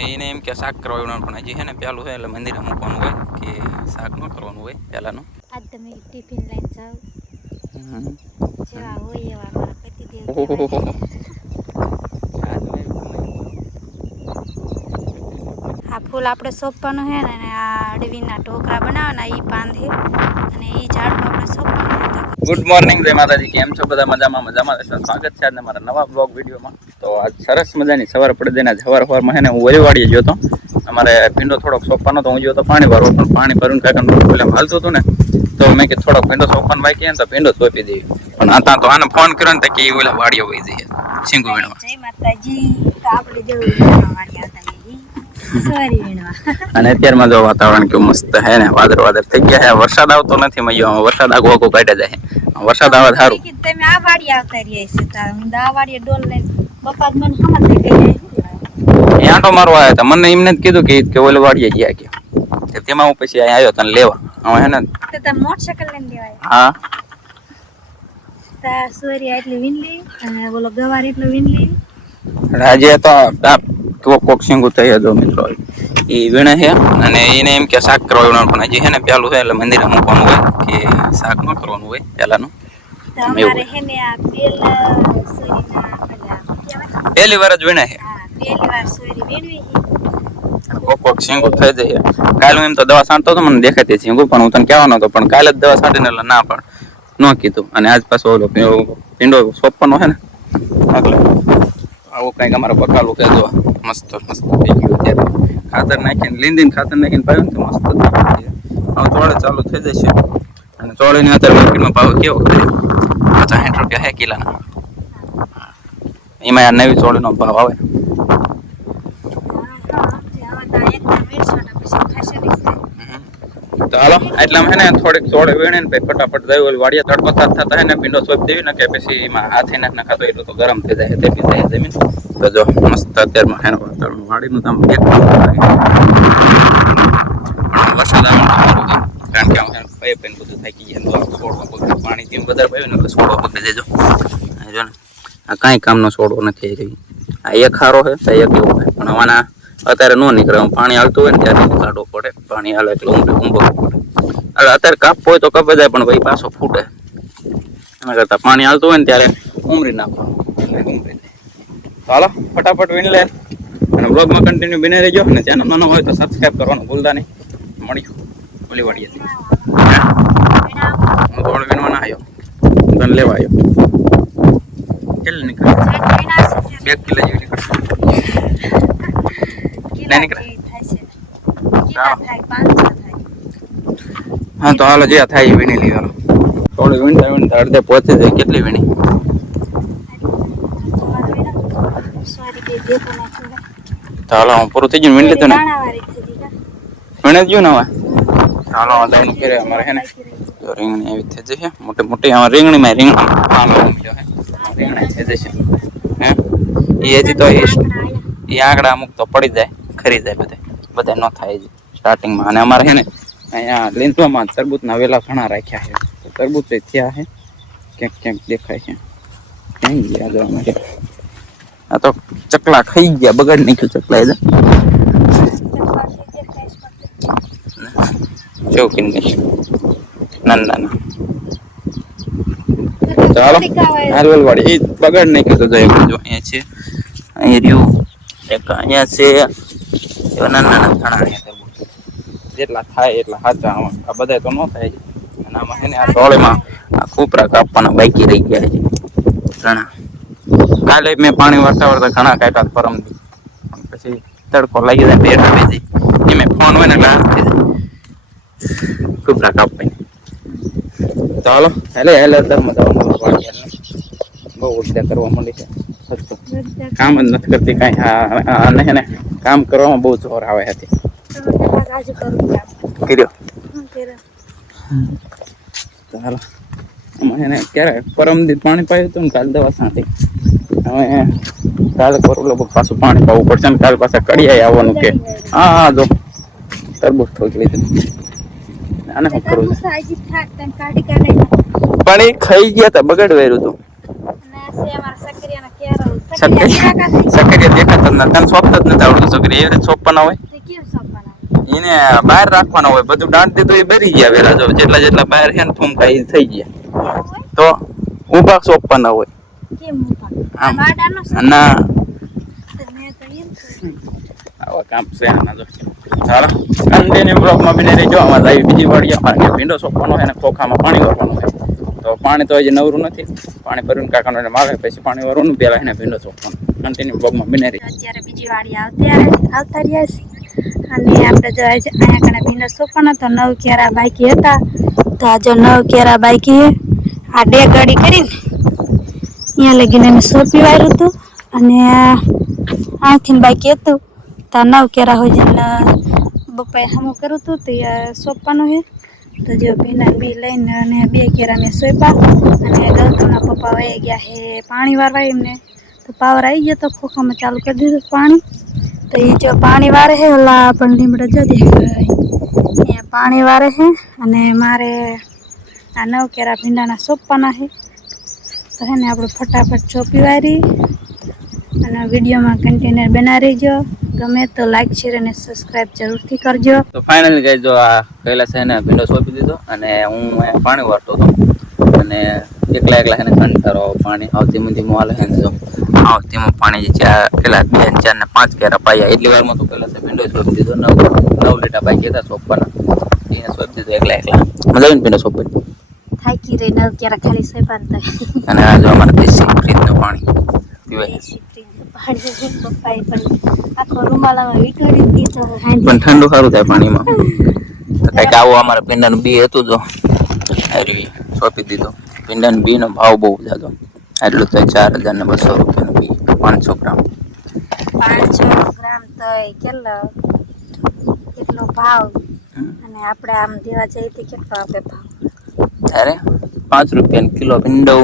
એને એમ કે શાક કરવાનું પણ હજી છે ને પેલું હોય એટલે મંદિરે મૂકવાનું હોય કે શાક ન કરવાનું હોય પહેલાનું. આજ તમે ટિફિન લઈને જાઓ જેવા હોય એવા મારા પતિદેવ ઓહો આ ફૂલ આપણે સોંપવાનું છે ને આ અડવીના ઢોકળા બનાવવાના એ પાન છે અને એ ઝાડનું આપણે સોંપવાનું. ગુડ મોર્નિંગ જય માતાજી, કેમ છો બધા? મજામાં સ્વાગત છે આજના મારા નવા બ્લોગ વિડીયોમાં. તો આજ સરસ મજાની સવાર પડી જઈને સવારમાં છે ને હું વરીવાડીએ ગયો હતો. અમારે ભીંડો થોડોક સોંપવાનો તો હું ગયો તો પાણી ભરવા, પણ પાણી ભરીને કાંઈ હાલતું હતું ને તો મેં કે થોડોક ભીંડો સોંપવાનો બાકી ને તો ભીંડો સોંપી દેવી. પણ આતા તો આને ફોન કર્યો ને તો કે ઓલા વાડીએ વહી જઈએ સિંગુ વીણવા. જય માતાજી. તો આપણે જેવું વાડી આવતા સોરી વીણવા. અને અત્યારમાં જો વાતાવરણ કેવું મસ્ત હે ને, વાદળ થઈ ગયા છે. વરસાદ આવતો નથી, મૈયો વરસાદ આગો કાઢ્યા જાય. વરસાદ આવે સારું. તમે આ વાડી આવતા રહ્યા છે તો હું આ વાડીએ ડોલ લઈને બપા મને સમજ ગઈ એ આંટો મારવા આવ્યા હતા. મને એમને જ કીધું કે ઓલે વાડીએ ગયા કે તેમાં હું પછી અહીંયા આવ્યો તને લેવા. હવે હે ને તો તમે મોટરસાઇકલ લઈને લેવાય. હા તા સોરી એટલી વીણલી અને બોલો ગવાર એટલું વીણલી. આજે તો કોક સિંગુ થઈ હતો મિત્રો, એ વીણે છે અને એને એમ કે શાક કરવાનું પણ હજી છે ને પેલું છે એટલે મંદિરે મૂકવાનું હોય કે શાક ન કરવાનું હોય પહેલાનું. અમારે હે ને આ પહેલી વાર જ વીણે છે. પહેલી વાર સોરી વીણવી કોક સિંગુ થઈ જાય. કાલે હું એમ તો દવા છાંટતો હતો, મને દેખાતી સિંગુ, પણ હું તને કહેવાનો હતો પણ કાલે જ દવા છાંટીને એટલે ના પણ ન કીધું. અને આજ પાછો ઓલો ભીંડો સોંપવાનો છે ને એટલે આવું કંઈક અમારે બકાલું કહેજો. મસ્ત મસ્ત થઈ ગયું. અત્યારે ખાતર નાખીને લીંદીને ખાતર નાખીને પાયું ને તો મસ્ત થઈ ગયું. હવે ચોળે ચાલુ થઈ જશે. અને ચોળીને અત્યારે માર્કેટમાં ભાવ કેવો કરે, 50-60 રૂપિયા હે કિલાના. એમાં આ નવી ચોળીનો ભાવ આવે. તો હાલો એટલામાં હે ને થોડીક ચોળે વીણે ને પછી ફટાફટ જાય વાડિયા તડકો થતા હે ને ભીંડો સોંપી દેવી ને કે પછી એમાં હાથી નાખ નાખાતો એટલું તો ગરમ થઈ જાય તે પી જાય જમીન. તો જો મસ્ત અત્યારમાં હે ને વાતાવરણ વાડીનું તો આમ એક વરસાદ આવે સારું છે, કારણ કે આમ પાઇપ બધું થાકી ગયા. છોડવા બગડે પાણી તેમ વધારે પાયું ને એટલે છોડવા બગડી જાય. જો ને આ કાંઈ કામનો છોડવો નથી રહી. આ એક હારો છે તો એક એવું થાય, પણ આના અત્યારે ન નીકળે. પાણી હાલતું હોય ને ત્યારે કાઢવો પડે. પાણી હાલે એટલે ઊંઘવું પડે. એટલે અત્યારે કાપવો હોય તો કપાઈ જાય, પણ ભાઈ પાછો ફૂટે. એના કરતાં પાણી હાલતું હોય ને ત્યારે ઉમરી નાખવાનું. હાલો ફટાફટ વીણ લે અને બ્લોગમાં કન્ટિન્યુ બની રહેજો. અને ચેનલ નાનો હોય તો સબસ્ક્રાઈબ કરવાનું ભૂલતા નહીં. મળ્યું ઓલી વાડીએથી હું થોડો વીણવા ના આવ્યો, તને લેવા આવ્યો. કેટલી નીકળે? 2 કિલો જેવી નીકળે. હા તો હાલો જે થાય એ વીણી લઈએ. હાલો થોડી વીણતા અડધે પહોંચી જાય. કેટલી વીણી? તો હાલો હું પૂરું થઈ ગયું. વીણી લીધું ને? વીણે જ ગયું ને હવે. હાલો વાંધો કરે અમારે હે ને રીંગણી એવી થઈ જશે મોટી મોટી. રીંગણીમાં રીંગણા થઈ જશે. હે એ હજી તો એ આંકડા અમુક તો પડી જાય, ખરી જાય. બધા ન થાય સ્ટાર્ટિંગમાં. અને અમારે છે ને અહીંયા લીંદવામાં તરબૂચના વેલા ઘણા રાખ્યા છે. તો તરબૂચ થયા છે, ક્યાંક ક્યાંક દેખાય છે. ક્યાંય ગયા જવા માટે આ તો ચકલા ખાઈ ગયા, બગાડી નાખ્યું ચકલા. શોખીન નહીં ના ના ના. ચાલો હાલવલ વાળી એ બગાડ નાખ્યું તો જાય. જો અહીંયા છે, અહીં રહ્યું એક, અહીંયા છે નાના નાના ઘણા. જેટલા થાય એટલા સાચા. આ બધા તો ન થાય. અને આમાં છે ને આ ટોળીમાં આ કૂપરા કાપવાના બાકી રહી ગયા છે ઘણા. કાલે મેં પાણી વારતા ઘણા કાપ્યા પરમથી, પછી તડકો લાગી જાય બેઠા બેસી એમાં ફોન હોય ને એટલે હાથ થઈ જાય કૂપરા કાપવાને. તો હાલો એટલે બહુ ઉડતા કરવા માંડી છે. કામ જ નથી કરતી કાંઈ. અને છે ને કામ કરવામાં બહુ જોર આવે હતી. કર્યો તો હાલો આમાં એને ક્યારે પરમદી પાણી પાયું હતું ને કાલે દવા છાંટી. હવે કાલે લગભગ પાછું પાણી પાવું પડશે ને કાલે પાછા કડિયાએ આવવાનું કે. હા જો તરબૂચ ઠોકી લીધું. આને શું કરવું છે? પણ એ ખાઈ ગયા હતા, બગાડ વાર્યું હતું. સકરિયા દેખાતો જ નથી, તને સોંપતો જ નથી આવડતું. સકરી એવી રીતે સોંપવાના હોય, એને બહાર રાખવાના હોય. બધું દાંત દીધું એ બરી ગયા વેલા. જો જેટલા જેટલા બહાર છે ને થૂમકા એ થઈ ગયા. તો ઊભા સોંપવાના હોય. ના આવા કામ છે આના. જો ચાલો કન્ટિન્યુ બ્લોકમાં બને રહેજો. આમાં લાવી બીજી વાળી અમારે ભીંડો સોંપવાનો છે ને ખોખામાં પાણી ભરવાનું છે. તો પાણી તો હજી નવરું નથી. પાણી ભરીને કાકાનો મારે પછી પાણી ભરવાનું, પહેલા એને ભીંડો સોંપવાનો. કન્ટિન્યુ બ્લોકમાં બને રહી. અત્યારે બીજી વાળી આવતા રહ્યા છે અને આપણે જો અહીંયા કણે ભીંડો સોંપવાનો તો 9 કેરા બાકી હતા. તો આ જો 9 કેરા બાકી છે. આ 2 ગાડી કરીને અહીંયા લગીને એને સોંપી વાળ્યું હતું અને આથી બાકી હતું. તો 9 કેરા હોય જઈને બપાએ હમું કર્યું હતું તો સોંપવાનું છે. તો જો ભીંડા બી લઈને અને 2 કેરા મેં સોંપ્યા અને ગૌતમના પપ્પા વહી ગયા છે પાણી વારવા એમને. તો પાવર આવી ગયો તો ખોખામાં ચાલુ કરી દીધું પાણી. તો એ જો પાણી વારે છે. ઓલા પણ લીમડા જો દેખાય અહીંયા પાણી વારે છે અને મારે આ 9 કેરા ભીંડાના સોંપવાના છે. તો હે ને આપણે ફટાફટ સોંપી વારી અને વિડીયોમાં કન્ટેનર બના રહેજો. ગમે તો લાઈક શેર અને સબસ્ક્રાઇબ જરૂરથી કરજો. તો ફાઇનલી ગાઈસ જો આ કૈલાસ છે ને ભીંડો સોંપી દીધો અને હું પાણી વારતો હતો અને એકલા એને કંટાળો પાણી ધીમું ધીમું હાલે છે ને. જો ધીમું પાણી પેલા 2 4 ને 5 કેરા પાયા એટલી વારમાં તો પેલા ભીંડો સોંપી દીધો. 9 લીટા બાકી હતા સોંપવાના, એને સોંપી દીધો એકલા મજા આવીને ભીંડો સોંપી થાકી રહી 9 કેરા ખાલી સોંપાન. અને આ જો અમારે દેશી ફ્રીજનું પાણી પીવાય. પણ ઠંડુ સારું થાય પાણીમાં. તો કંઈક આવું અમારે ભીંડાનું બી હતું તો સોંપી દીધું. ભીંડાનું બીનો ભાવ બહુ જાજો, એટલું તો 4200 રૂપિયાનું બી 500 ગ્રામ. 500 ગ્રામ તો કેટલો ભાવ અને આપણે આમ દેવા જઈએ તો કેટલો આપે ભાવ? ત્યારે 5 રૂપિયાનો કિલો ભીંડો,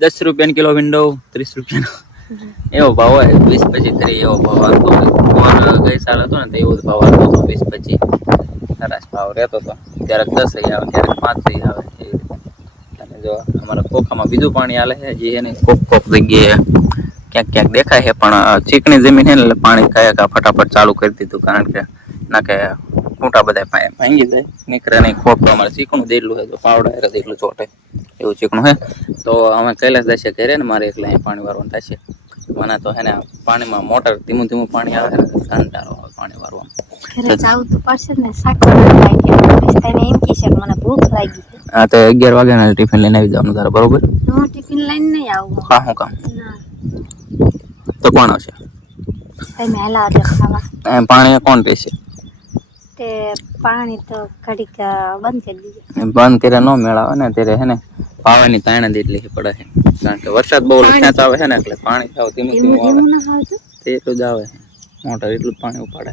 10 રૂપિયાનો કિલો ભીંડો, 30 રૂપિયાનો એવો ભાવ હોય. 20 25 એવો ભાવ આવતો હોય. ગઈ સાલ હતો ને તો એવો ભાવ આવતો હતો, 20 25 સરસ ભાવ રહેતો હતો. ક્યારેક 10 આવે, ક્યારેક 5 આવે. અને જો અમારા ખોખામાં બીજું પાણી હાલે છે જે એને કોક જગ્યાએ ક્યાંક ક્યાંક દેખાય છે. પણ ચીકણી જમીન છે ને એટલે પાણી કાંઈ ફટાફટ ચાલુ કરી દીધું. કારણ કે ના કે ખૂંટા બધા ભાંગી જાય, નીકળે નહીં. ખોટ તો અમારે ચીકણું દેલું છે, તો પાવડા દેખલું ચોટે એવું ચીકણું છે. તો અમે કૈલાસ જશે ઘરે ને મારે એકલા અહીં પાણી વારવાનું થશે. મને તો હે ને પાણીમાં મોટર ધીમું ધીમું પાણી આવે ને કંટાળો આવે પાણી વારવામાં. ઘરે જાવું તો પડશે ને, શાક બનાવવાનું એમ કહેશે કે મને ભૂખ લાગી. હા તો 11 વાગ્યાના ટિફિન લઈને આવી જવાનું તારે, બરોબર? હું ટિફિન લઈને નહીં આવું. હા શું કામ? તો કોણ હશે? તમે હેલા એટલે ખાવા. પાણી કોણ પીશે? તે પાણી તો ઘડીક બંધ કરી દીધું. બંધ કર્યા ન મેળાવે ને ત્યારે હે ને પાવાની તાણ જ એટલી પડે છે. કારણ કે વરસાદ બહુ ખેંચ આવે છે ને એટલે પાણી સાવ ધીમું ધીમું આવે. તે એટલું જ આવે મોટર, એટલું જ પાણી ઉપાડે.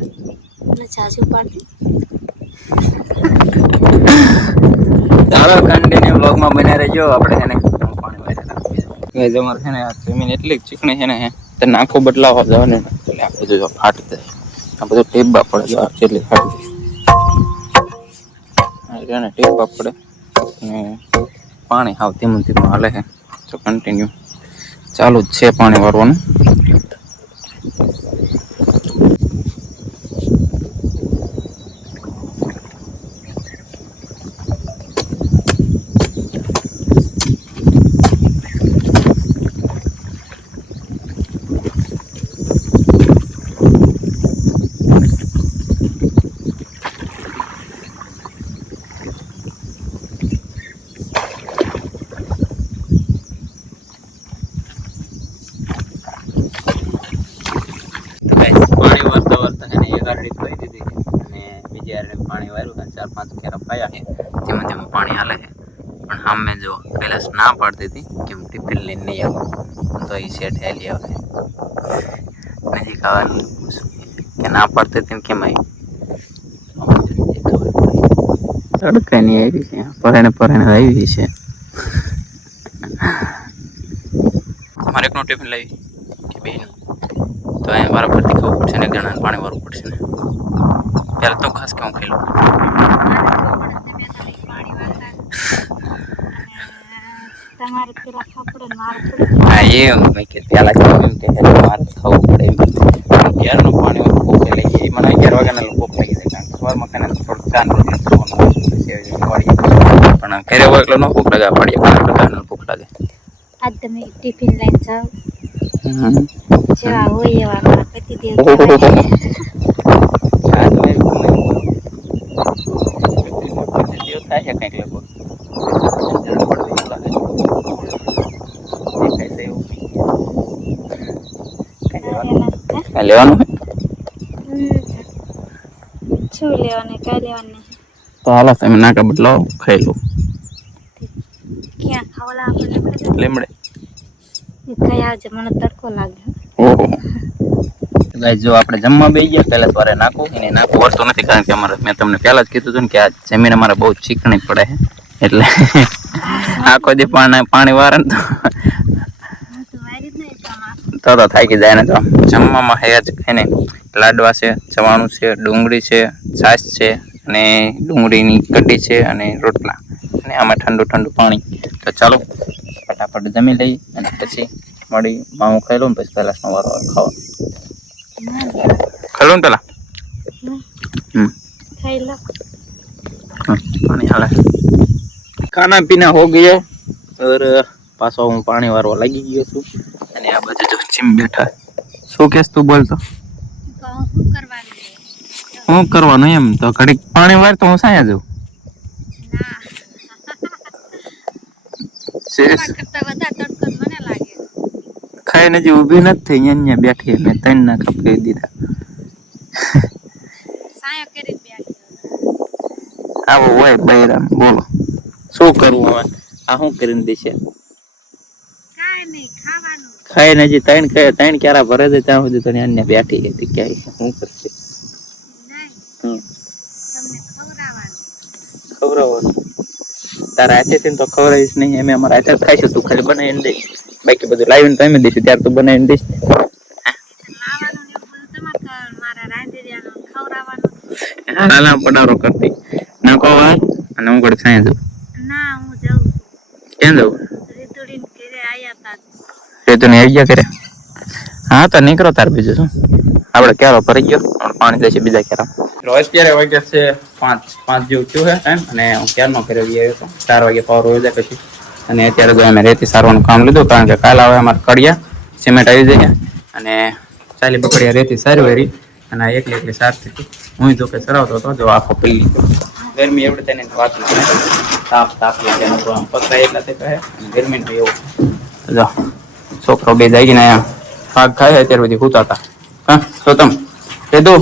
ચાલો કન્ટિન્યુ બ્લોગમાં બન્યા રહેજો. આપણે છે ને પાણી વારે નાખીએ. અમારે છે ને આ જમીન એટલી ચીકણી છે ને તેને આખું બદલાવા જવા ને એટલે આ બધું ફાટી જાય. આ બધું ટેબા પડે જો જેટલી ફાટી જાય ટેબા પડે અને પાણી હાવ ધીમું ધીમું હાલે છે. તો કન્ટિન્યુ ચાલુ જ છે પાણી વારવાનું. પાણી વાર્યું 4-5 કેરા પાયા છે, ધીમે ધીમે પાણી હાલે છે. પણ સામે જો કૈલાસ ના પાડતી હતી કે હું ટિફિન લઈને નહીં આવું, તો એ સેટ હેલી આવે નજીક આવવાનું કે ના પાડતી હતી કેમ આવી તડકા નહીં આવી છે, પરાણે આવી છે. મારે એકનું ટિફિન લાવી કે બેનું તો અહીંયા મારા પરથી ખાવું પડશે ને, ઘણા પાણી વાળવું પડશે ને. પહેલાં તો ખાસ કે હું ખાઈ લઉં. હા એ મેં કે પહેલાં એમ કે મારે ખાવું પડે એમ ક્યારનું પાણી ભૂખ લઈ ગઈ મને 11 વાગ્યાના ભૂખ લાગી જાય કારણ કે સવારમાં ખાને થોડુંક ચાંદ પણ ઘરે હોય એટલે ન ભૂખ લાગે પાડીએ ઘણા પ્રકારનું ભૂખ લાગે આજ તમે ટિફિન લઈને જાઓ જેવા હોય એવા મારા પતિદેવ થાય છે કંઈક લગભગ લેવાનું શું લેવાનું કઈ લેવાનું તો હાલો તમે નાકા બદલાવો ખાઈ લો ક્યાં ખાવલા આપણે લીમડે કઈ આજે મને તડકો લાગે ઓહો ગાઈસ જો આપણે જમવા બેસી ગયા પહેલા સવારે નાખું એને નાખું વરતો નથી કારણ કે અમારે મેં તમને પહેલા જ કીધું હતું ને કે આ જમીન અમારે બહુ ચીકણી પડે છે એટલે આખો દી પાણી વારે ને તો થાકી જાય ને તો જમવામાં હે જ એને લાડવા છે ચવાણું છે ડુંગળી છે છાશ છે અને ડુંગળીની કઢી છે અને રોટલા અને આમાં ઠંડુ ઠંડુ પાણી તો ચાલો ફટાફટ જમી લઈ અને પછી મળી માવું ખાઈ લઉં ને પછી પહેલા સવારો ખાવા खाई लो पहला खाई लो पानी हाल खाना पीना हो गया और पासो हूँ पानी वारवा लगी गयो छू અને આ બાજુ જો ચીમ બેઠા શું કેસ તું બોલ તો હું કરવાનું એમ તો ઘડીક પાણી વાર તો હું સાયા જાઉં ખાઈ ને જે ઊભી નથી થઈ અહીંયા બેઠી મેં 3 ના કપ કહી દીધા આવો હોય બૈરામ બોલો શું કરવું હવે આ શું કરીને દેશે ખાઈ ને જે 3 ક્યારા ભરે છે ત્યાં સુધી તો અહીંયા બેઠી હતી ક્યાંય શું કરશે ખવડાવવાનું તારા હાથેથી તો ખવડાવીશ નહીં એમ અમારા હાથે ખાઈશું તું ખાલી બનાવીને દઈશ બાકી બધું લાવીને તમે દઈશું ત્યારે તું બનાવીને દઈશ હાલા પડારો કરતી નાખો વાત અને હું કડક સાંય જાઉં કેમ જાઉં રેતુની આવી ગયા કરે હા તો નીકળો તાર બીજું શું આપણે ક્યારો ભરી ગયો પાણી જશે બીજા ક્યારા અત્યારે વાગ્યા છે 5 જેવું થયું છે ટાઈમ અને હું ક્યારનો ઘરે આવ્યો હતો 4 વાગે પાવર હોય જાય પછી અને અત્યારે જો અમે રેતી સારવાનું કામ લીધું કારણ કે કાલ આવે અમારે કડિયા સિમેન્ટ આવી જાય અને ચાલી બકડિયા રેતી સારી વેરી અને આ એકલી સારથી હું જો કે સરાવતો હતો જો આખો પી ગરમી એવડે તેને વાત તાપ લાગે તો આમ પકડાય એટલા તે કહે ગરમી તો એવું જો છોકરો બે જાય ને અહીંયા ભાગ ખાય અત્યાર સુધી હુતા હતા હા તો તમ રેદુ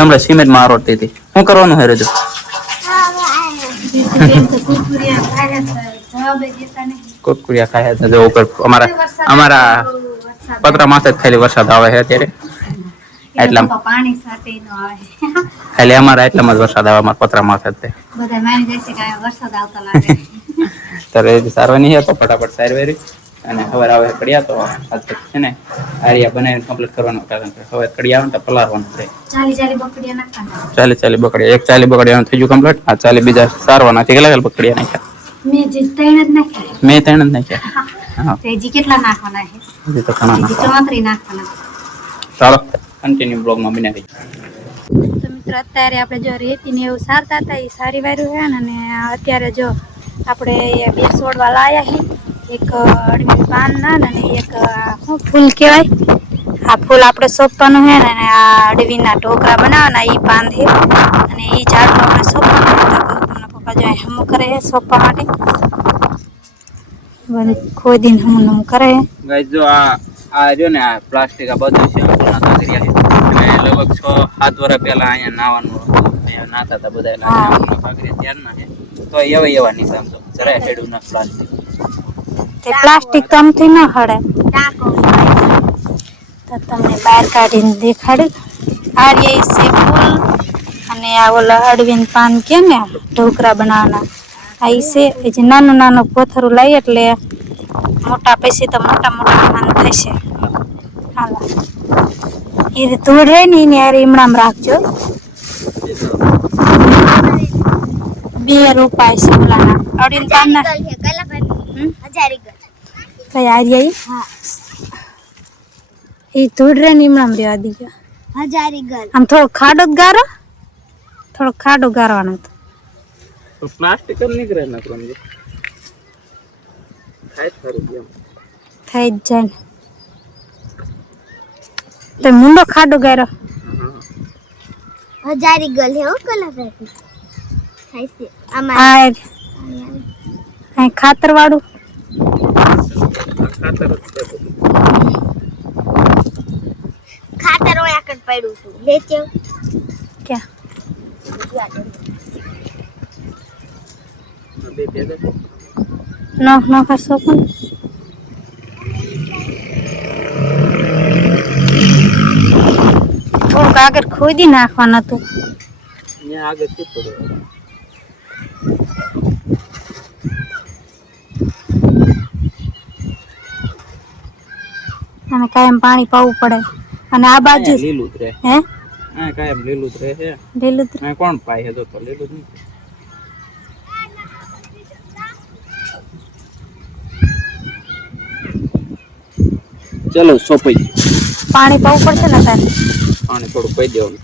હમણાં સિમેન્ટમાં આરોટતી હતી શું કરવાનું હે રેદુ કુરકુરિયા ખાયા હતા જો ઉપર અમારા પતરા માથે જ ખાલી વરસાદ આવે છે અત્યારે એટલા ખાલી અમારા એટલામાં જ વરસાદ આવે અમારા પતરા માથે જ ત્યારે સારવાની છે તો ફટાફટ સારવેરી અને ખબર આવે કડિયા તો છે ને આરિયા બનાવીને કમ્પ્લીટ કરવાનું કારણ કે હવે કડિયા આવે ને તો પલાળવાનું છે 40 બકડિયા એક 40 બકડિયાનું થઈ ગયું કમ્પ્લીટ આ 40 બીજા સારવાના છે કેટલા બકડિયા નાખ્યા મેં 3 જ નાખ્યા હા કેટલા નાખવાના છે હજી તો ઘણા નાખવાના ચાલો કન્ટિન્યુ બ્લોગમાં બનાવી તો મિત્રો અત્યારે આપણે જો રેતીને એવું સારતા હતા એ સારી વાર્યું છે અને અત્યારે જો આપણે બે છોડવા લાયા છે એક અડવી પાન ના અને એક શું ફૂલ કહેવાય આ ફૂલ આપણે સોંપવાનું છે ને અને આ અડવીના ઢોકળા બનાવવાના એ પાન છે અને એ ઝાડનું આપણે સોંપવાનું તમને પપ્પા જો હમું કરે છે સોંપવા માટે બધું ખોદીને હમું કરે છે ગાઈસ જો આ જો ને આ પ્લાસ્ટિક આ બધું છે લગભગ 6-7 વર્ષ પહેલા અહીંયા નાવાનું અહીંયા નાતા હતા બધા ત્યારના છે તો એવા નિશાન તો જરાય હેડું ના પ્લાસ્ટિક તે પ્લાસ્ટિક તો આમથી ન હડે તો તમને બહાર કાઢીને દેખાડે આ રે છે ફૂલ અને આ ઓલા અડવીન પાન કે ને ઢોકરા બનાવવાના આ છે જે નાનું કોથરું લઈ એટલે મોટા પછી તો મોટા પાન થશે હાલો એ ધૂળ રહે ને એની યાર ઈમણામ રાખજો 2 રૂપિયા છે ઓલાના અડીન પાનના કઈ આ રહી એ ધૂળ રે નીમણામ રેવા દીજો. હજારી ગલ આમ થોડો ખાડો જ ગારો, થોડો ખાડો ગારવાનો હતો. તો પ્લાસ્ટિક જ નીકળે ને ક્રમજી થાય ખરું એમ થઈ જ જાય ને. તો મુંડો ખાડો ગારો. હજારી ગલ હે ઓ કલર રાખી થાય છે આમાં આ આ ખાતર વાળું ખાતર જ છે બધું. ખાતર ઓયા કર પડ્યું તું લેચે ક્યાં બે ભેગા નો ખાસો પણ થોડુંક આગળ ખોદી નાખવાનું હતું. અહીંયા આગળ શું પડે અને કાયમ પાણી પાવું પડે. અને આ બાજુ લીલું જ રહે. હે હા કાયમ લીલું જ રહે છે. લીલું જ. હા કોણ પાય છે જો તો લીલું જ નહીં. ચલો સોપાઈ પાણી પાવું પડશે ને તારે. પાણી થોડું પી દેવાનું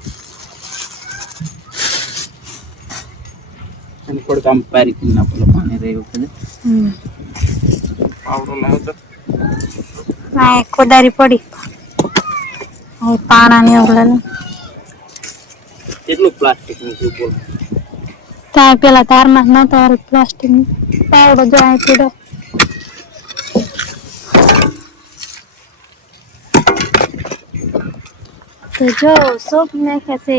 અને થોડુંક આમ પારી કરી નાખો પાણી રહ્યું છે પાવડો લાવો તો આ કોદારી પડી. આ પાણા ને એવું લઈને કેટલું પ્લાસ્ટિક નું બોલ ત્યાં પેલા તારમાં ન તો પ્લાસ્ટિક પાવડો જાય પીડો. તો જો સોપ નાખ્યા છે